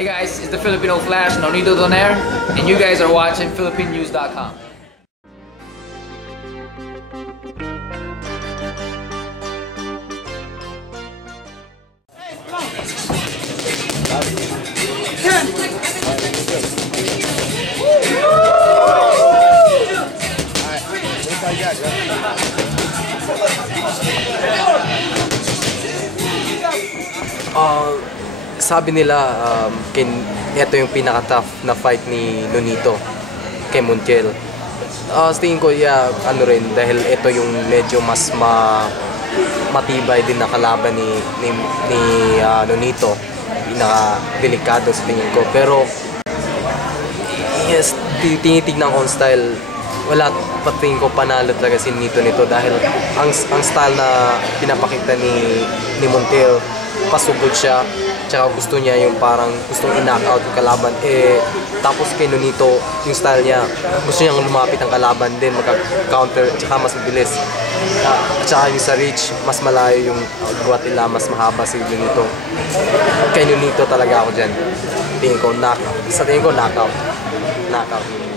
Hey guys, it's the Filipino Flash, Nonito Donaire, and you guys are watching PhilippineNews.com. Sabi nila ito yung pinaka-tough na fight ni Nonito kay Montiel. Sa tingin ko, ano rin, dahil ito yung medyo mas matibay din na kalaban ni Nonito. Pinaka-delikado sa tingin ko. Pero yes, tinitignan ko ang style, wala, patingin ko panalo talaga si Nonito nito dahil ang style na pinapakita ni Montiel, pasugod siya, tsaka gusto niya yung parang gustong i-knock out yung kalaban. Tapos kay Nonito, yung style niya, gusto niyang lumapit ang kalaban din, magka-counter, tsaka mas mabilis. At tsaka yung sa reach, mas malayo yung buhat nila, mas mahaba si Nonito. Kay Nonito talaga ako dyan. Sa tingin ko, knockout. Knockout.